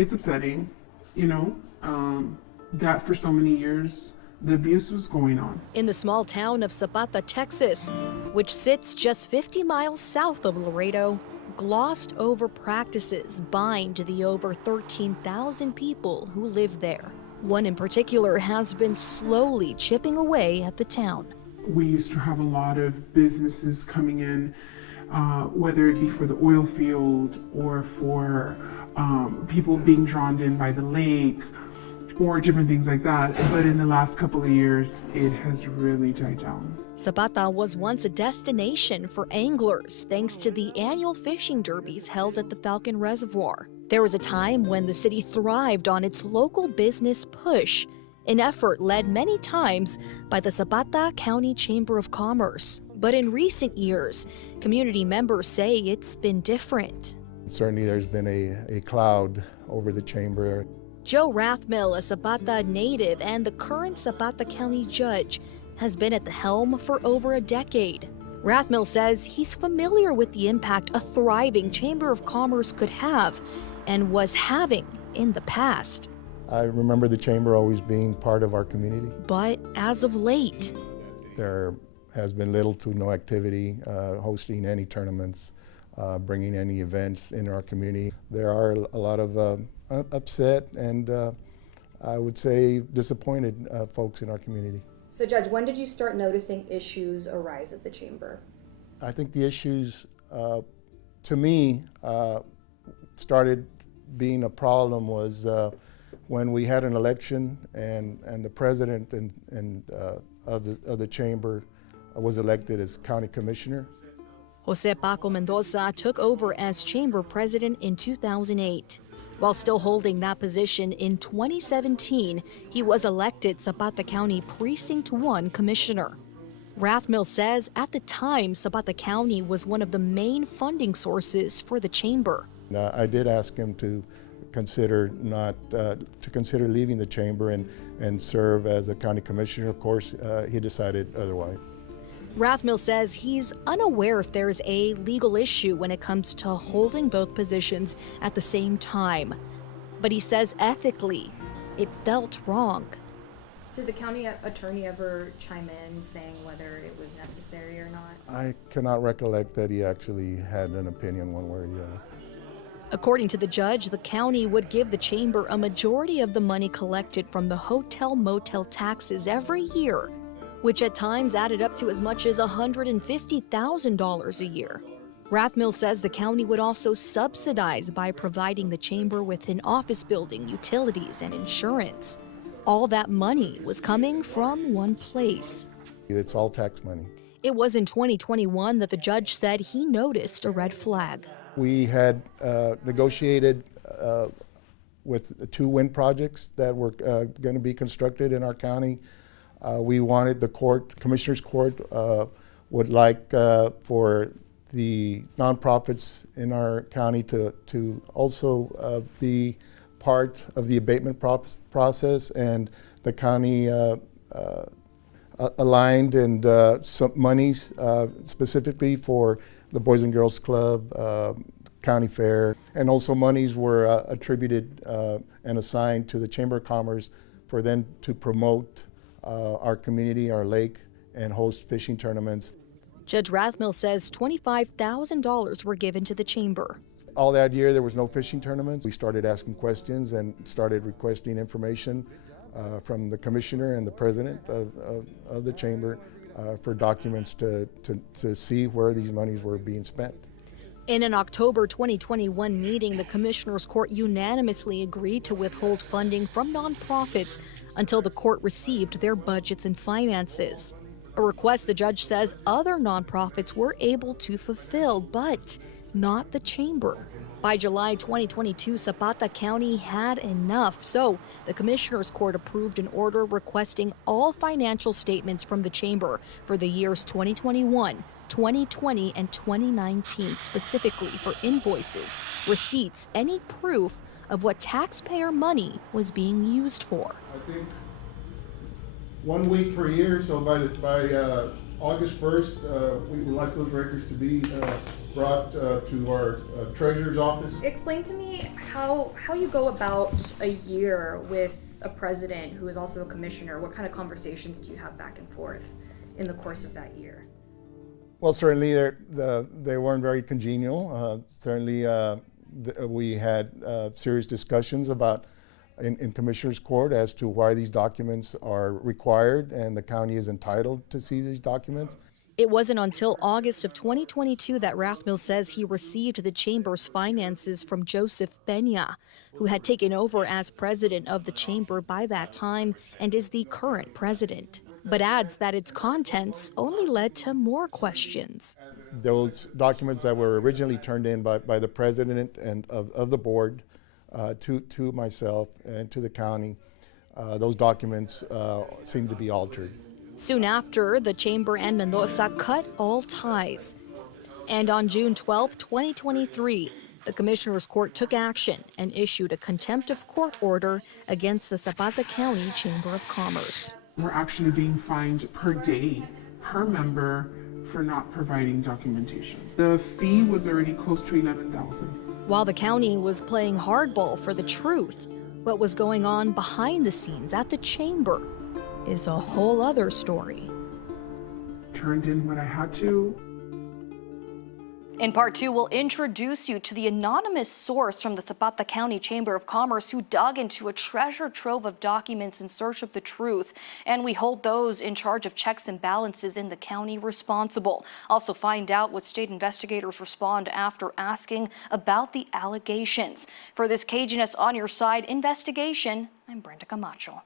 It's upsetting, you know, that for so many years the abuse was going on. In the small town of Zapata, Texas, which sits just 50 miles south of Laredo, glossed over practices bind the over 13,000 people who live there. One in particular has been slowly chipping away at the town. We used to have a lot of businesses coming in, whether it be for the oil field or for people being drawn in by the lake or different things like that. But in the last couple of years, it has really died down. Zapata was once a destination for anglers thanks to the annual fishing derbies held at the Falcon Reservoir. There was a time when the city thrived on its local business push, an effort led many times by the Zapata County Chamber of Commerce. But in recent years, community members say it's been different. Certainly there's been a cloud over the chamber. Joe Rathmill, a Zapata native and the current Zapata County judge, has been at the helm for over a decade. Rathmill says he's familiar with the impact a thriving Chamber of Commerce could have and was having in the past. I remember the chamber always being part of our community. But as of late, there has been little to no activity, hosting any tournaments, bringing any events in our community. There are a lot of upset and I would say disappointed folks in our community. So Judge, when did you start noticing issues arise at the chamber? I think the issues, to me, started being a problem was when we had an election and the president of the chamber was elected as county commissioner. Jose Paco Mendoza took over as chamber president in 2008. While still holding that position in 2017, he was elected Zapata County Precinct 1 Commissioner. Rathmill says at the time, Zapata County was one of the main funding sources for the chamber. I did ask him to consider consider leaving the chamber and serve as a county commissioner. Of course, he decided otherwise. Rathmill says he's unaware if there's a legal issue when it comes to holding both positions at the same time. But he says ethically, it felt wrong. Did the county attorney ever chime in saying whether it was necessary or not? I cannot recollect that he actually had an opinion one way or the other. According to the judge, the county would give the chamber a majority of the money collected from the hotel-motel taxes every year, which at times added up to as much as $150,000 a year. Rathmill says the county would also subsidize by providing the chamber with an office building, utilities, and insurance. All that money was coming from one place. It's all tax money. It was in 2021 that the judge said he noticed a red flag. We had negotiated with 2 wind projects that were going to be constructed in our county. We wanted the Commissioner's Court would like for the nonprofits in our county to also be part of the abatement process, and the county aligned and some monies specifically for the Boys and Girls Club, County Fair, and also monies were attributed and assigned to the Chamber of Commerce for them to promote our community, our lake, and host fishing tournaments. Judge Rathmill says $25,000 were given to the chamber. All that year there was no fishing tournaments. We started asking questions and started requesting information from the commissioner and the president of the chamber for documents to see where these monies were being spent. In an October 2021 meeting, the Commissioner's Court unanimously agreed to withhold funding from nonprofits until the court received their budgets and finances. A request the judge says other nonprofits were able to fulfill, but not the chamber. By July 2022, Zapata County had enough, so the Commissioner's Court approved an order requesting all financial statements from the chamber for the years 2021, 2020, and 2019, specifically for invoices, receipts, any proof of what taxpayer money was being used for. I think 1 week per year, so by August 1st, we would like those records to be brought to our treasurer's office. Explain to me how you go about a year with a president who is also a commissioner. What kind of conversations do you have back and forth in the course of that year? Well, certainly they weren't very congenial. Certainly we had serious discussions about in Commissioner's Court as to why these documents are required and the county is entitled to see these documents. It wasn't until August of 2022 that Rathmel says he received the chamber's finances from Joseph Peña, who had taken over as president of the chamber by that time and is the current president, but adds that its contents only led to more questions. Those documents that were originally turned in by the president and of the board to myself and to the county, those documents seem to be altered. Soon after, the chamber and Mendoza cut all ties. And on June 12, 2023, the Commissioner's Court took action and issued a contempt of court order against the Zapata County Chamber of Commerce. We're actually being fined per day, per member, for not providing documentation. The fee was already close to $11,000. While the county was playing hardball for the truth, what was going on behind the scenes at the chamber is a whole other story. Turned in what I had to. In part 2, we'll introduce you to the anonymous source from the Zapata County Chamber of Commerce who dug into a treasure trove of documents in search of the truth, and we hold those in charge of checks and balances in the county responsible. Also find out what state investigators respond after asking about the allegations. For this Cajunness on Your Side investigation, I'm Brenda Camacho.